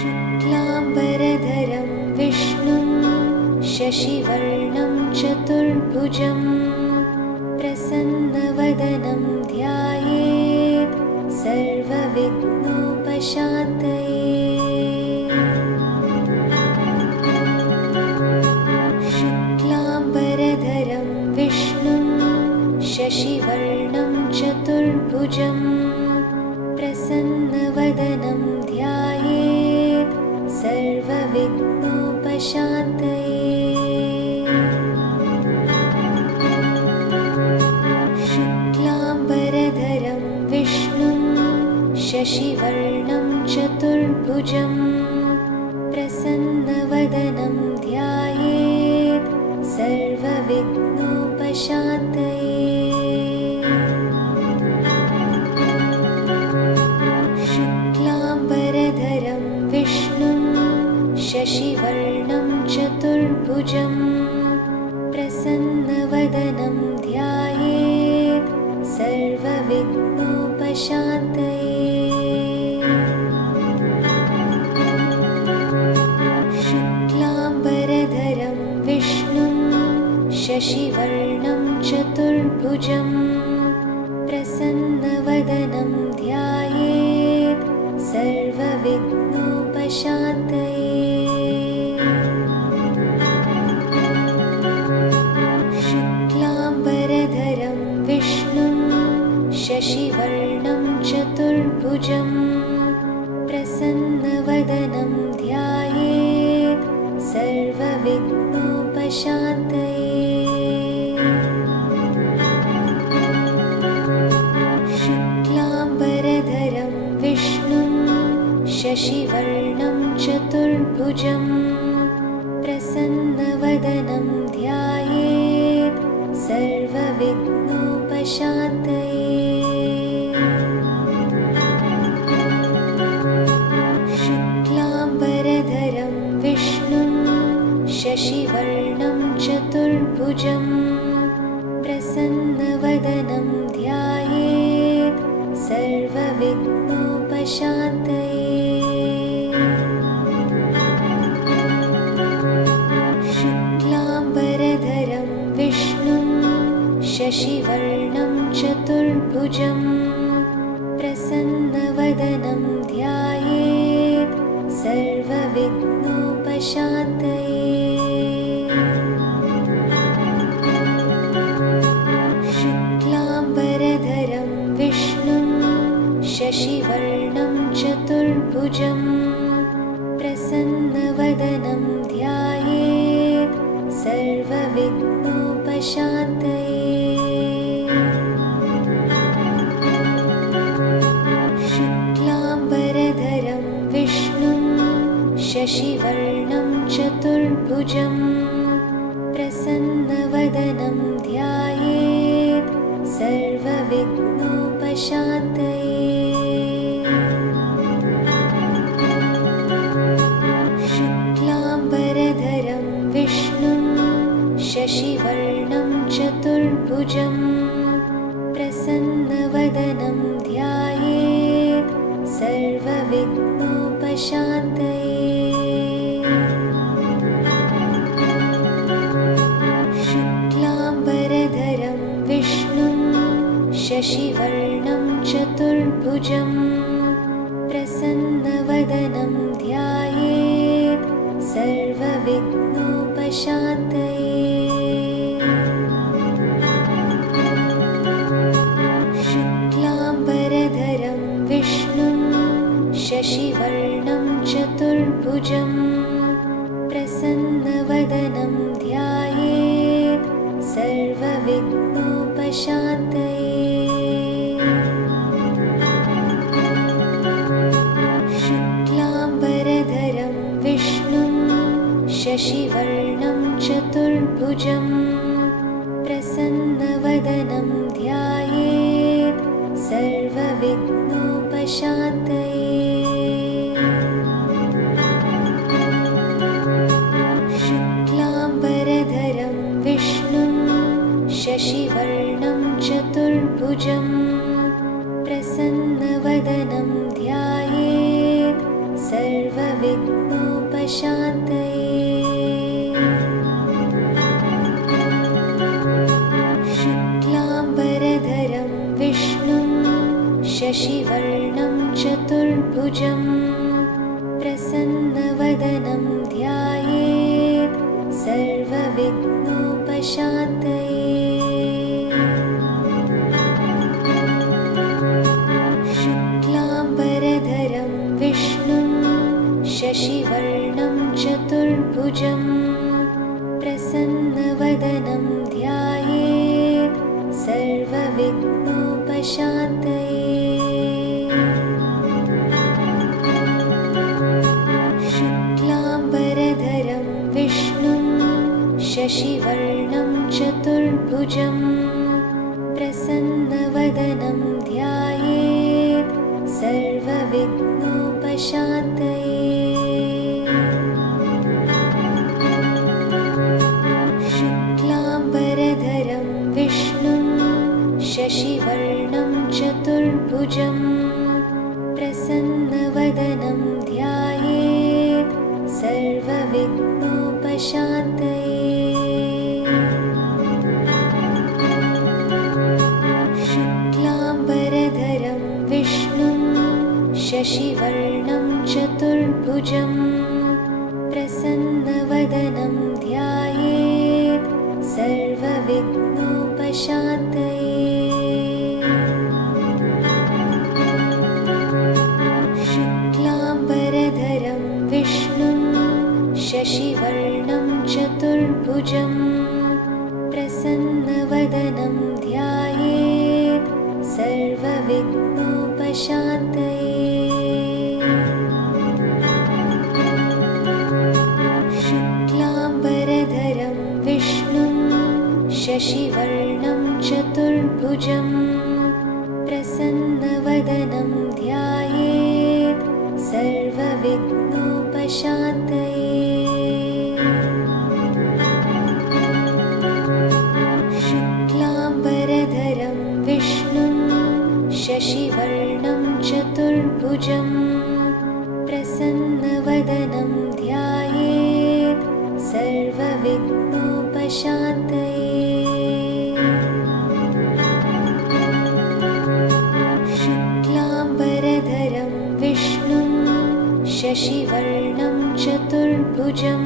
शुक्लाम्बरधरं विष्णुं शशिवर्णं चतुर्भुजं प्रसन्नवदनं ध्यायेत् सर्वविघ्नोपशान्तये। शुक्लाम्बरधरं विष्णुं शशिवर्णं चतुर्भुजं प्रसन्नवदनं ध्यायेत् सर्वविघ्नोपशान्तये। शुक्लाम्बरधरं विष्णुं शशिवर्णं चतुर्भुजं प्रसन्नवदनं ध्यायेत् सर्वविघ्नोपशान्तये। शुक्लाम्बरधरं विष्णुं शशिवर्णं चतुर्भुजं प्रसन्नवदनं ध्यायेत् सर्वविघ्नोपशान्तये। शुक्लाम्बरधरं विष्णुं शशिवर्णं चतुर्भुजं प्रसन्नवदनं ध्यायेत् सर्वविघ्नोपशान्तये। शुक्लाम्बरधरं विष्णुं शशिवर्णं चतुर्भुजं प्रसन्नवदनं ध्यायेत् सर्वविघ्नोपशान्तये। शुक्लाम्बरधरं विष्णुं शशिवर्णं चतुर्भुजं प्रसन्नवदनं ध्यायेत् सर्वविघ्नोपशान्तये। शुक्लाम्बरधरं विष्णुं शशिवर्णं चतुर्भुजं प्रसन्नवदनं ध्यायेत् सर्वविघ्नोपशान्तये। शुक्लाम्बरधरं विष्णुं शशिवर्णं चतुर्भुजं प्रसन्नवदनं ध्यायेत् सर्वविघ्नोपशान्तये। शुक्लाम्बरधरं विष्णुं शशिवर्णं चतुर्भुजं प्रसन्नवदनं ध्यायेत् सर्वविघ्नोपशान्तये। शुक्लाम्बरधरं विष्णुं शशिवर्णं चतुर्भुजं प्रसन्नवदनं ध्यायेत् सर्वविघ्नोपशान्तये। शुक्लाम्बरधरं विष्णुं शशिवर्णं चतुर्भुजं प्रसन्नवदनं ध्यायेत् सर्वविघ्नोपशान्तये। शुक्लाम्बरधरं विष्णुं शशिवर्णं चतुर्भुजं प्रसन्नवदनं ध्यायेत् सर्वविघ्नोपशान्तये। शुक्लाम्बरधरं विष्णुं शशिवर्णं चतुर्भुजं प्रसन्नवदनं ध्यायेत् सर्वविघ्नोपशान्तये। शुक्लाम्बरधरं विष्णुं शशिवर्णं चतुर्भुजं प्रसन्नवदनं ध्यायेत् सर्वविघ्नोपशान्तये। शुक्लाम्बरधरं विष्णुं शशिवर्णं चतुर्भुजं प्रसन्नवदनं ध्यायेत् सर्वविघ्नोपशान्तये। चतुर्भुजं प्रसन्नवदनं ध्यायेत् सर्वविघ्नोपशान्तये। शुक्लाम्बरधरं विष्णुं शशिवर्णं चतुर्भुजं प्रसन्नवदनं ध्यायेत् सर्वविघ्नोपशान्तये। शुक्लाम्बरधरं विष्णुं शशिवर्णं चतुर्भुजं प्रसन्नवदनं ध्यायेत् सर्वविघ्नोपशान्तये। शुक्लाम्बरधरं विष्णुं शशिवर्णं चतुर्भुजं प्रसन्नवदनं ध्यायेत् सर्वविघ्नोपशान्तये। शुक्लाम्बरधरं विष्णुं शशिवर्णं चतुर्भुजं प्रसन्नवदनं ध्यायेत् सर्वविघ्नोपशान्तये। शुक्लाम्बरधरं विष्णुं शशिवर्णं चतुर्भुजं प्रसन्नवदनं ध्यायेत् सर्वविघ्नोपशान्तये। शुक्लाम्बरधरं विष्णुं शशिवर्णं चतुर्भुजं प्रसन्नवदनं ध्यायेत् सर्वविघ्नोपशान्तये। शुक्लाम्बरधरं विष्णुं शशिवर्णं चतुर्भुजं प्रसन्नवदनं ध्यायेत् सर्वविघ्नोपशान्तये। शुक्लाम्बरधरं विष्णुं शशिवर्णं चतुर्भुजं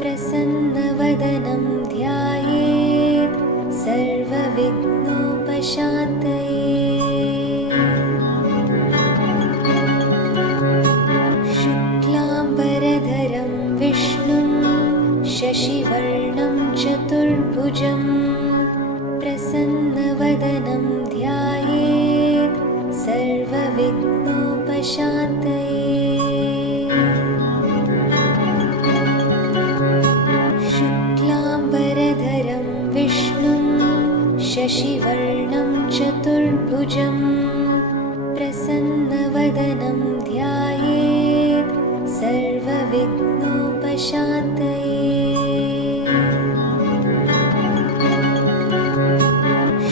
प्रसन्नवदनं ध्यायेत् सर्वविघ्नोपशान्तये। शुक्लाम्बरधरं विष्णुं शशिवर्णं चतुर्भुजं प्रसन्नवदनं ध्यायेत् सर्वविघ्नोपशान्तये। शुक्लाम्बरधरं विष्णुं शशिवर्णं चतुर्भुजं प्रसन्नवदनं ध्यायेत् सर्वविघ्नोपशान्तये।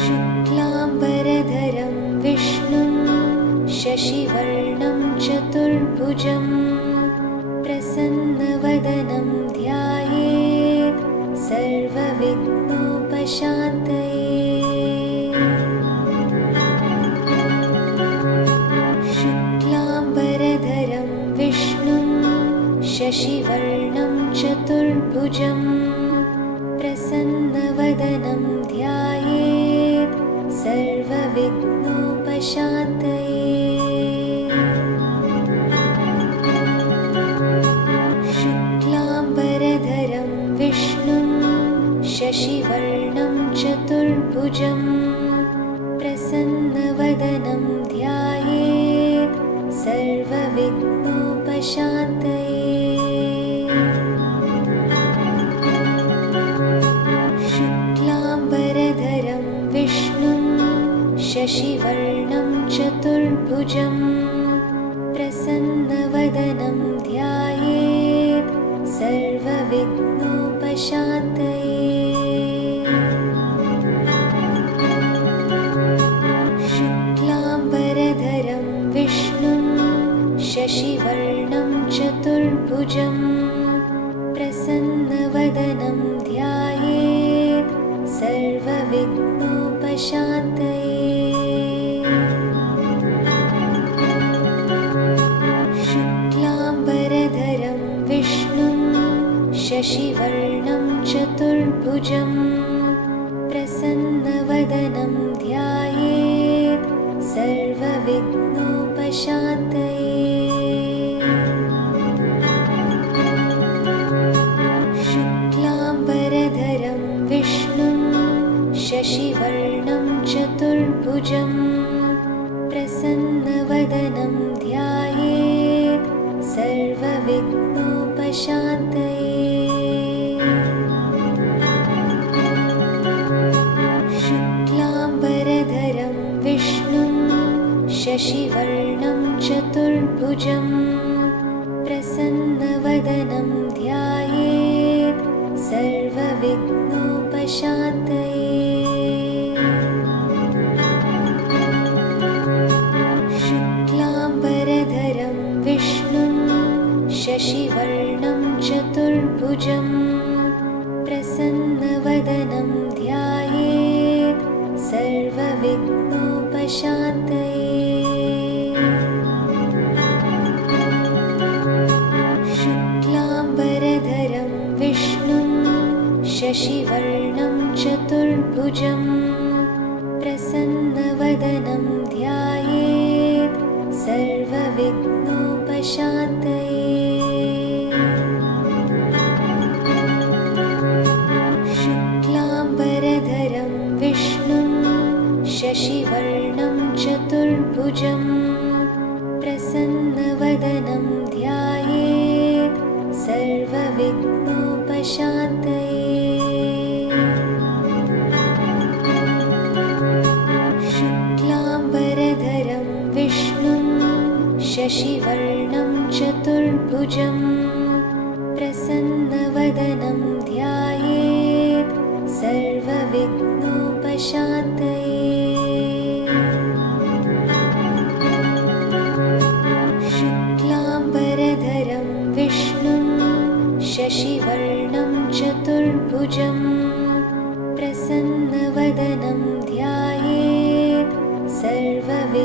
शुक्लाम्बरधरं विष्णुं शशिवर्णं चतुर्भुजं प्रसन्नवदनं ध्यायेत् सर्वविघ्नोपशान्तये। शुक्लाम्बरधरं विष्णुं शशिवर्णं चतुर्भुजं प्रसन्नवदनं ध्यायेत् सर्वविघ्नोपशान्तये। शुक्लाम्बरधरं विष्णुं शशिवर्णं चतुर्भुजं प्रसन्नवदनं ध्यायेत् सर्वविघ्नोपशान्तये। शुक्लाम्बरधरं विष्णुं शशिवर्णं चतुर्भुजं प्रसन्नवदनं ध्यायेत् सर्वविघ्नोपशान्तये। शुक्लाम्बरधरं विष्णुं शशिवर्णं चतुर्भुजं प्रसन्नवदनं ध्यायेत् सर्वविघ्नोपशान्तये। शशिवर्णं चतुर्भुजं प्रसन्नवदनं ध्यायेत् सर्वविघ्नोपशान्तये। शुक्लाम्बरधरं विष्णुं शशिवर्णं चतुर्भुजं प्रसन्नवदनं ध्यायेत् सर्वविघ्नोपशान्तये। शुक्लाम्बरधरं विष्णुं शशिवर्णं चतुर्भुजं प्रसन्नवदनं ध्यायेत् सर्वविघ्नोपशान्तये। शुक्लाम्बरधरं विष्णुं शशिवर्णं चतुर्भुजं प्रसन्नवदनं ध्यायेत् सर्वविघ्नोपशान्तये। शुक्लाम्बरधरं विष्णुं शशिवर्णं चतुर्भुजं प्रसन्नवदनं ध्यायेत् सर्वविघ्नोपशान्तये। शुक्लाम्बरधरं विष्णुं शशिवर्णं चतुर्भुजं प्रसन्नवदनं ध्यायेत् सर्वविघ्नोपशान्तये। शुक्लाम्बरधरं विष्णुं शशिवर्णं चतुर्भुजं प्रसन्नवदनं ध्यायेत् सर्वविघ्नोपशान्तये। शुक्लाम्बरधरं विष्णुं शशिवर्णं चतुर्भुजं प्रसन्नवदनं ध्यायेत् सर्वविघ्नोपशान्तये।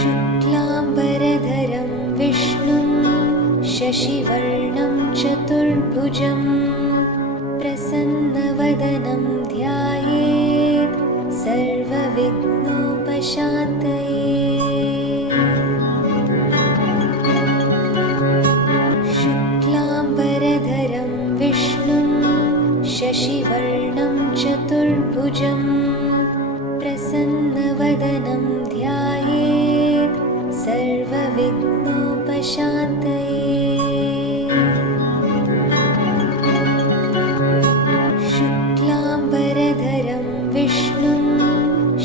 शुक्लाम्बरधरं विष्णुं शशिवर्णं चतुर्भुजं प्रसन्नवदनं ध्यायेत् सर्वविघ्नोपशान्तये। शुक्लाम्बरधरं विष्णुं शशिवर्णं चतुर्भुजं प्रसन्नवदनं ध्यायेत् सर्वविघ्नोपशान्तये। शुक्लाम्बरधरं विष्णुं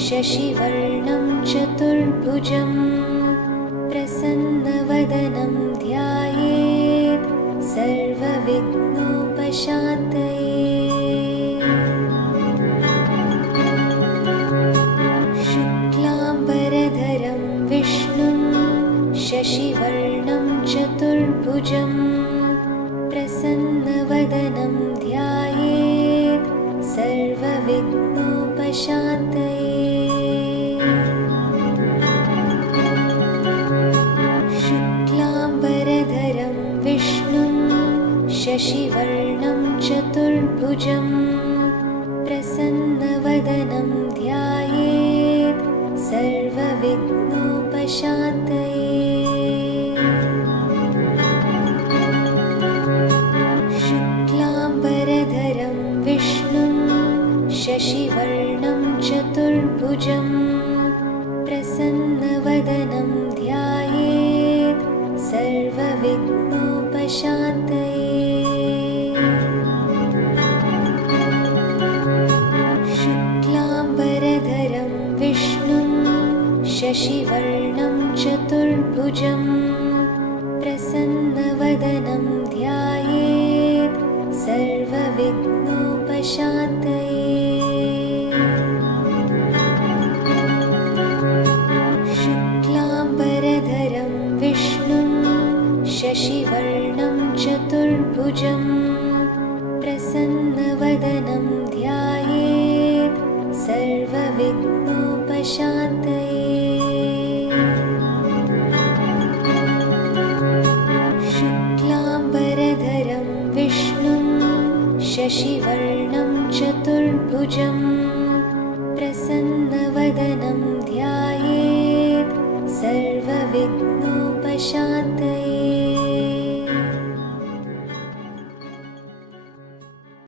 शशिवर्णं चतुर्भुजं प्रसन्नवदनं ध्यायेत् सर्वविघ्नोपशान्तये। शुक्लाम्बरधरं विष्णुं शशिवर्णं चतुर्भुजं प्रसन्नवदनं ध्यायेत् सर्वविघ्नोपशान्तये। शुक्लाम्बरधरं विष्णुं शशिवर्णं चतुर्भुजं प्रसन्नवदनं ध्यायेत् सर्वविघ्नोपशान्तये। शुक्लाम्बरधरं विष्णुं शशिवर्णं चतुर्भुजं प्रसन्नवदनं ध्यायेत् सर्वविघ्नोपशान्तये। शुक्लाम्बरधरं विष्णुं शशिवर्णं चतुर्भुजं प्रसन्नवदनं ध्यायेत् सर्वविघ्नोपशान्तये। शुक्लाम्बरधरं विष्णुं शशिवर्णं चतुर्भुजं प्रसन्नवदनं ध्यायेत् सर्वविघ्नोपशान्तये। शशिवर्णं चतुर्भुजं प्रसन्नवदनं ध्यायेत् सर्वविघ्नोपशान्तये।